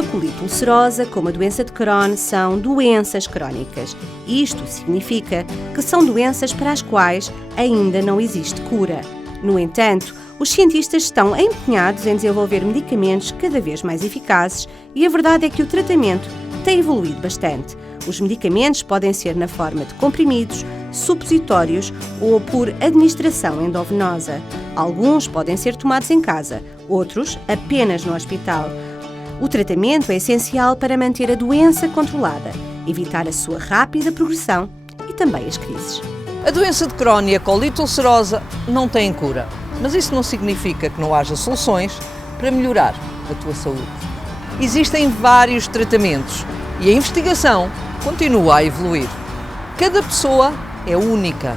tanto a colite ulcerosa como a doença de Crohn são doenças crónicas. Isto significa que são doenças para as quais ainda não existe cura. No entanto, os cientistas estão empenhados em desenvolver medicamentos cada vez mais eficazes e a verdade é que o tratamento tem evoluído bastante. Os medicamentos podem ser na forma de comprimidos, supositórios ou por administração endovenosa. Alguns podem ser tomados em casa, outros apenas no hospital. O tratamento é essencial para manter a doença controlada, evitar a sua rápida progressão e também as crises. A doença de Crohn e a colite ulcerosa não têm cura, mas isso não significa que não haja soluções para melhorar a tua saúde. Existem vários tratamentos e a investigação continua a evoluir. Cada pessoa é única,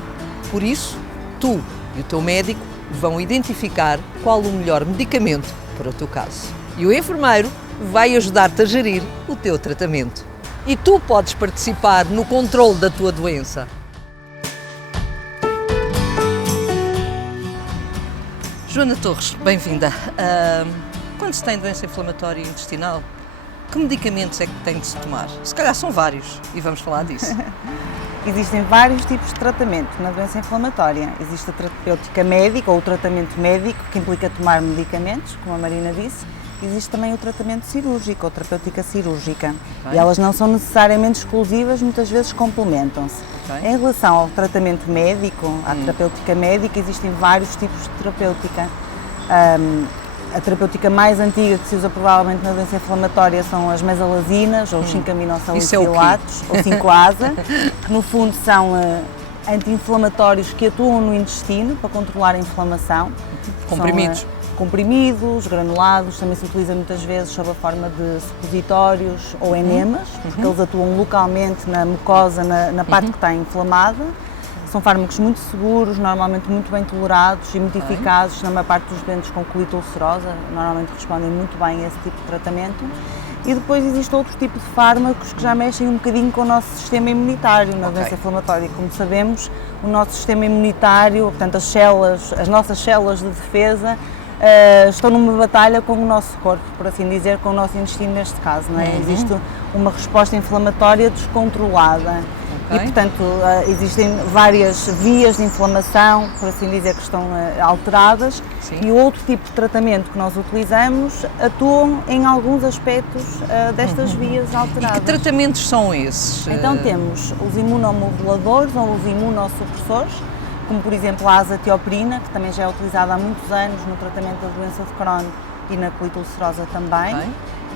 por isso, tu e o teu médico vão identificar qual o melhor medicamento para o teu caso. E o enfermeiro vai ajudar-te a gerir o teu tratamento. E tu podes participar no controle da tua doença. Joana Torres, bem-vinda. Quando se tem doença inflamatória intestinal, que medicamentos é que tem de se tomar? Se calhar são vários e vamos falar disso. Existem vários tipos de tratamento na doença inflamatória. Existe a terapêutica médica ou o tratamento médico, que implica tomar medicamentos, como a Marina disse. Existe também o tratamento cirúrgico ou terapêutica cirúrgica. E elas não são necessariamente exclusivas, muitas vezes complementam-se. Em relação ao tratamento médico, à terapêutica médica, existem vários tipos de terapêutica. A terapêutica mais antiga que se usa provavelmente na doença inflamatória são as mesalazinas ou os 5-aminosalicilatos ou 5-ASA, que no fundo são anti-inflamatórios que atuam no intestino para controlar a inflamação. Comprimidos. São, comprimidos, granulados, também se utiliza muitas vezes sob a forma de supositórios ou enemas, porque eles atuam localmente na mucosa, na parte que está inflamada. São fármacos muito seguros, normalmente muito bem tolerados e muito eficazes na maior parte dos doentes com colite ulcerosa, normalmente respondem muito bem a esse tipo de tratamento. E depois existe outro tipo de fármacos que já mexem um bocadinho com o nosso sistema imunitário na doença inflamatória. Como sabemos, o nosso sistema imunitário, portanto as nossas células de defesa, estão numa batalha com o nosso corpo, por assim dizer, com o nosso intestino neste caso. Não é? Existe uma resposta inflamatória descontrolada. E, portanto, existem várias vias de inflamação, por assim dizer, que estão alteradas. E o outro tipo de tratamento que nós utilizamos atuam em alguns aspectos destas vias alteradas. E que tratamentos são esses? Então temos os imunomoduladores ou os imunossupressores, como por exemplo a azatioprina, que também já é utilizada há muitos anos no tratamento da doença de Crohn e na colite ulcerosa também.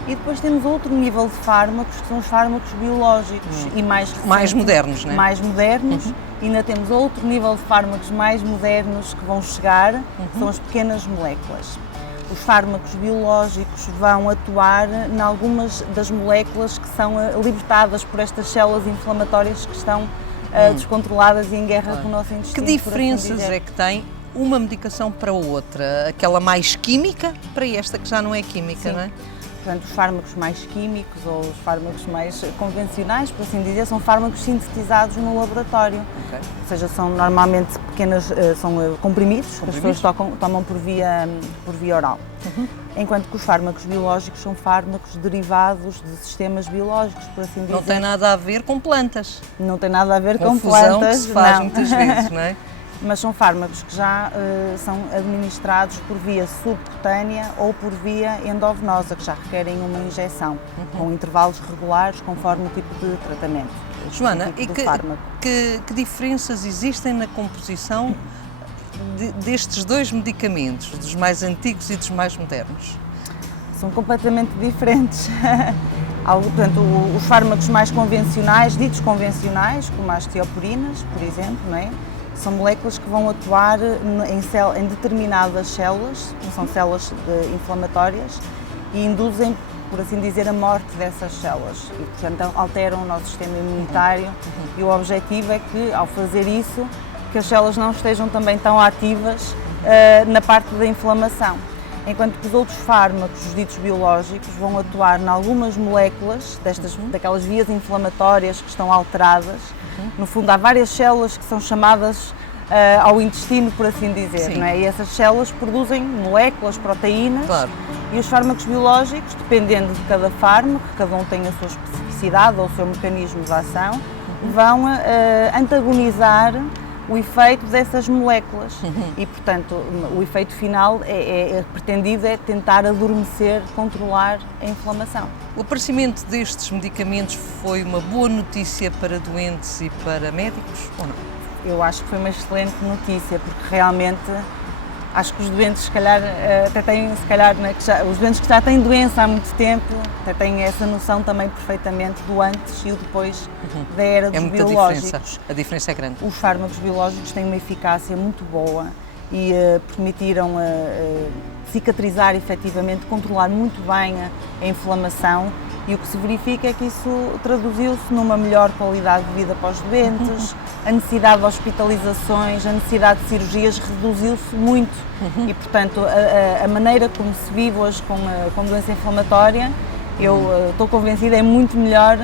E depois temos outro nível de fármacos, que são os fármacos biológicos e mais modernos, não é? Mais modernos. E ainda temos outro nível de fármacos mais modernos que vão chegar, que são as pequenas moléculas. Os fármacos biológicos vão atuar em algumas das moléculas que são libertadas por estas células inflamatórias que estão descontroladas e em guerra com o nosso intestino. Que diferenças é que tem uma medicação para outra? Aquela mais química para esta que já não é química, não é? Portanto, os fármacos mais químicos ou os fármacos mais convencionais, por assim dizer, são fármacos sintetizados no laboratório. Ou seja, são normalmente pequenas, são comprimidos que as pessoas tomam por via oral. Enquanto que os fármacos biológicos são fármacos derivados de sistemas biológicos, por assim dizer. Não tem nada a ver com plantas. Não tem nada a ver com confusão plantas. Que se faz muitas vezes, não é? Mas são fármacos que já são administrados por via subcutânea ou por via endovenosa, que já requerem uma injeção, com intervalos regulares, conforme o tipo de tratamento. Joana, e que diferenças existem na composição destes dois medicamentos, dos mais antigos e dos mais modernos? São completamente diferentes. Portanto, os fármacos mais convencionais, ditos convencionais, como as tiopurinas, por exemplo, não é? São moléculas que vão atuar em determinadas células, que são células inflamatórias, e induzem, por assim dizer, a morte dessas células. E, portanto, alteram o nosso sistema imunitário. E o objetivo é que, ao fazer isso, que as células não estejam também tão ativas na parte da inflamação. Enquanto que os outros fármacos, os ditos biológicos, vão atuar em algumas moléculas daquelas vias inflamatórias que estão alteradas. No fundo, há várias células que são chamadas ao intestino, por assim dizer, não é? E essas células produzem moléculas, proteínas, E os fármacos biológicos, dependendo de cada fármaco, cada um tem a sua especificidade ou o seu mecanismo de ação, vão antagonizar o efeito dessas moléculas e, portanto, o efeito final pretendido é tentar adormecer, controlar a inflamação. O aparecimento destes medicamentos foi uma boa notícia para doentes e para médicos ou não? Eu acho que foi uma excelente notícia, porque realmente acho que os doentes, se calhar, até têm, se calhar, os doentes que já têm doença há muito tempo, até têm essa noção também perfeitamente do antes e o depois da era dos biológicos. A diferença é grande. Os fármacos biológicos têm uma eficácia muito boa e permitiram cicatrizar efetivamente, controlar muito bem a inflamação, e o que se verifica é que isso traduziu-se numa melhor qualidade de vida para os doentes, a necessidade de hospitalizações, a necessidade de cirurgias reduziu-se muito e, portanto, a maneira como se vive hoje com doença inflamatória, eu estou convencida, é muito melhor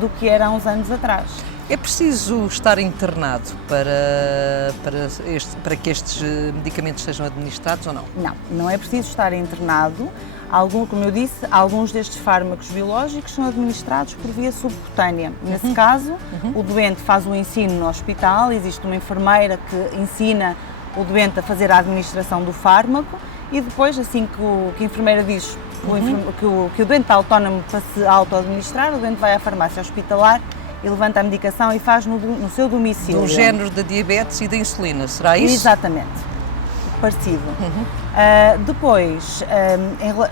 do que era há uns anos atrás. É preciso estar internado para que estes medicamentos sejam administrados ou não? Não, não é preciso estar internado. Como eu disse, alguns destes fármacos biológicos são administrados por via subcutânea. Nesse caso, o doente faz o ensino no hospital, existe uma enfermeira que ensina o doente a fazer a administração do fármaco e depois, assim que a enfermeira diz que o doente está autónomo para se auto-administrar, o doente vai à farmácia hospitalar e levanta a medicação e faz no seu domicílio. Do género da diabetes e da insulina, será isso? Exatamente, parecido. Depois,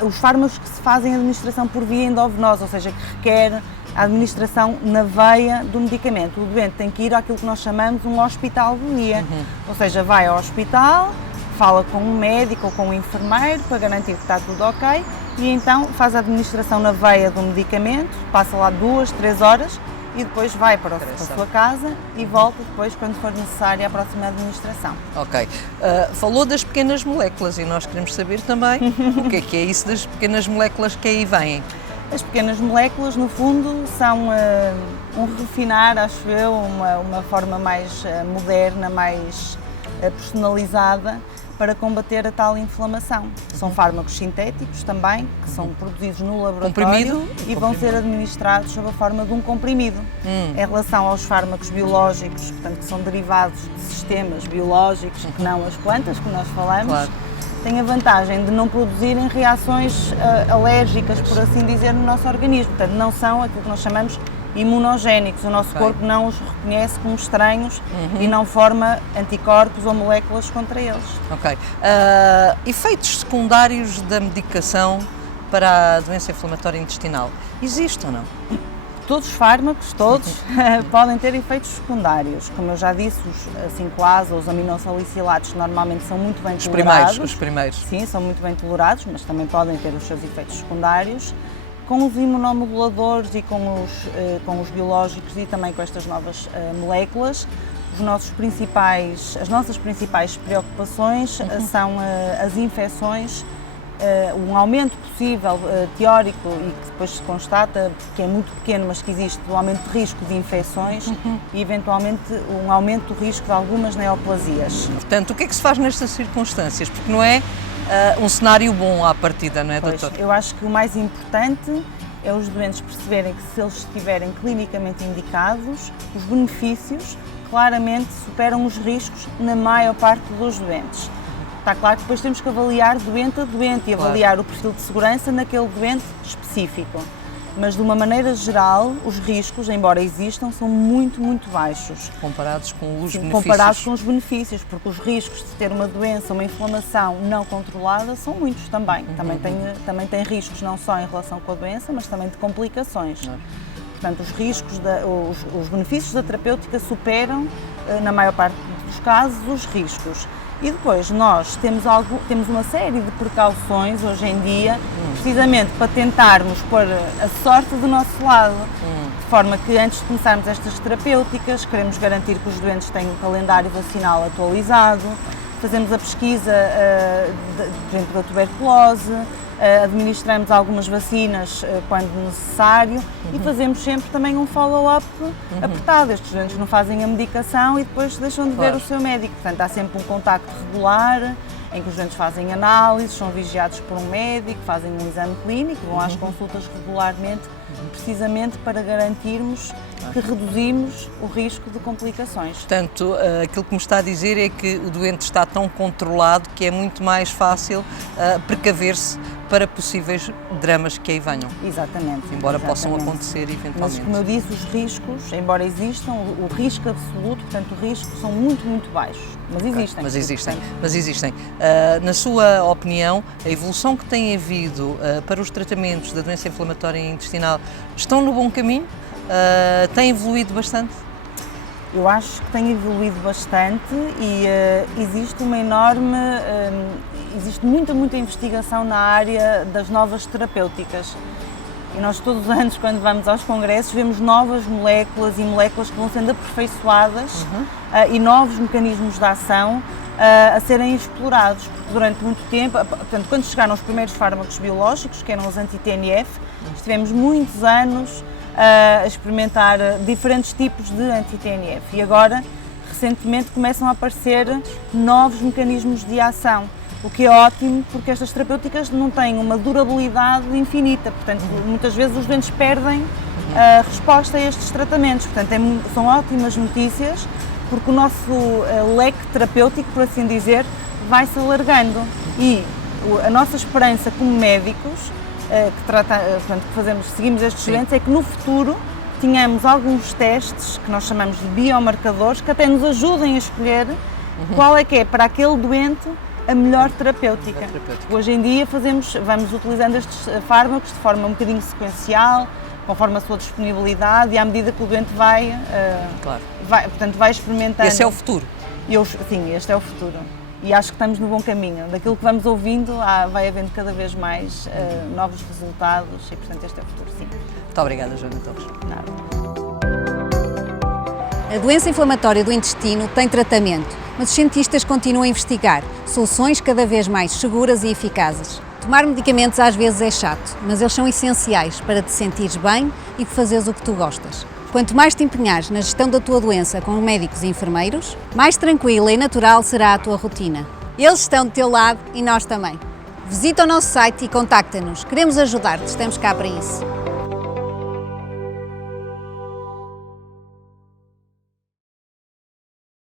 os fármacos que se fazem administração por via endovenosa, ou seja, que requer a administração na veia do medicamento. O doente tem que ir àquilo que nós chamamos um hospital do dia, ou seja, vai ao hospital, fala com um médico ou com um enfermeiro para garantir que está tudo ok e então faz a administração na veia do medicamento, passa lá 2, 3 horas e depois vai para a sua casa e volta depois quando for necessária a próxima administração. Ok. Falou das pequenas moléculas e nós queremos saber também o que é isso das pequenas moléculas que aí vêm. As pequenas moléculas, no fundo, são um refinar, acho eu, uma forma mais moderna, mais personalizada para combater a tal inflamação. São fármacos sintéticos também, que são produzidos no laboratório e vão ser administrados sob a forma de um comprimido. Em relação aos fármacos biológicos, portanto, que são derivados de sistemas biológicos, que não as plantas que nós falamos, claro, têm a vantagem de não produzirem reações alérgicas, por assim dizer, no nosso organismo. Portanto, não são aquilo que nós chamamos imunogénicos. O nosso corpo não os reconhece como estranhos e não forma anticorpos ou moléculas contra eles. Ok. Efeitos secundários da medicação para a doença inflamatória intestinal, existe ou não? Todos os fármacos, todos, podem ter efeitos secundários. Como eu já disse, os 5-AS ou os aminosalicilatos normalmente são muito bem tolerados. Os primeiros. Sim, são muito bem tolerados, mas também podem ter os seus efeitos secundários. Com os imunomoduladores e com os biológicos e também com estas novas moléculas, as nossas principais preocupações são as infecções, um aumento possível teórico e que depois se constata que é muito pequeno, mas que existe um aumento de risco de infecções e eventualmente um aumento do risco de algumas neoplasias. Portanto, o que é que se faz nestas circunstâncias? Porque não é um cenário bom à partida, não é, doutor? Eu acho que o mais importante é os doentes perceberem que se eles estiverem clinicamente indicados, os benefícios claramente superam os riscos na maior parte dos doentes. Está claro que depois temos que avaliar doente a doente e avaliar o perfil de segurança naquele doente específico. Mas, de uma maneira geral, os riscos, embora existam, são muito, muito baixos. Comparados com os benefícios. Comparados com os benefícios, porque os riscos de ter uma doença, uma inflamação não controlada são muitos também. Também tem riscos não só em relação com a doença, mas também de complicações. Portanto, os benefícios da terapêutica superam, na maior parte dos casos, os riscos. E depois nós temos uma série de precauções hoje em dia, precisamente para tentarmos pôr a sorte do nosso lado, de forma que antes de começarmos estas terapêuticas, queremos garantir que os doentes têm um calendário vacinal atualizado, fazemos a pesquisa, por exemplo, da tuberculose, administramos algumas vacinas quando necessário e fazemos sempre também um follow-up apertado. Estes doentes não fazem a medicação e depois deixam de ver o seu médico. Portanto, há sempre um contacto regular em que os doentes fazem análises, são vigiados por um médico, fazem um exame clínico, vão às consultas regularmente, precisamente para garantirmos que reduzimos o risco de complicações. Portanto, aquilo que me está a dizer é que o doente está tão controlado que é muito mais fácil precaver-se para possíveis dramas que aí venham. Exatamente. Embora possam acontecer eventualmente. Mas, como eu disse, os riscos, embora existam, o risco absoluto, portanto, o risco são muito baixos. Mas existem. Mas existem. Na sua opinião, a evolução que tem havido para os tratamentos da doença inflamatória intestinal estão no bom caminho? Tem evoluído bastante? Eu acho que tem evoluído bastante e existe uma enorme, existe muita investigação na área das novas terapêuticas. E nós todos os anos, quando vamos aos congressos, vemos novas moléculas e moléculas que vão sendo aperfeiçoadas e novos mecanismos de ação a serem explorados, porque durante muito tempo, portanto, quando chegaram os primeiros fármacos biológicos, que eram os anti-TNF, estivemos muitos anos a experimentar diferentes tipos de anti-TNF e agora, recentemente, começam a aparecer novos mecanismos de ação, o que é ótimo porque estas terapêuticas não têm uma durabilidade infinita, portanto, muitas vezes os doentes perdem a resposta a estes tratamentos, portanto, são ótimas notícias porque o nosso leque terapêutico, por assim dizer, vai-se alargando e a nossa esperança como médicos que seguimos estes doentes é que no futuro tenhamos alguns testes que nós chamamos de biomarcadores que até nos ajudem a escolher qual é que é para aquele doente a melhor terapêutica. Hoje em dia vamos utilizando estes fármacos de forma um bocadinho sequencial, conforme a sua disponibilidade e à medida que o doente vai experimentando. Esse é o futuro? Sim, este é o futuro. E acho que estamos no bom caminho. Daquilo que vamos ouvindo, vai havendo cada vez mais novos resultados e, portanto, este é o futuro, sim. Muito obrigada, Joana Torres. Nada. A doença inflamatória do intestino tem tratamento, mas os cientistas continuam a investigar soluções cada vez mais seguras e eficazes. Tomar medicamentos às vezes é chato, mas eles são essenciais para te sentires bem e fazeres o que tu gostas. Quanto mais te empenhares na gestão da tua doença com médicos e enfermeiros, mais tranquila e natural será a tua rotina. Eles estão do teu lado e nós também. Visita o nosso site e contacta-nos. Queremos ajudar-te, estamos cá para isso.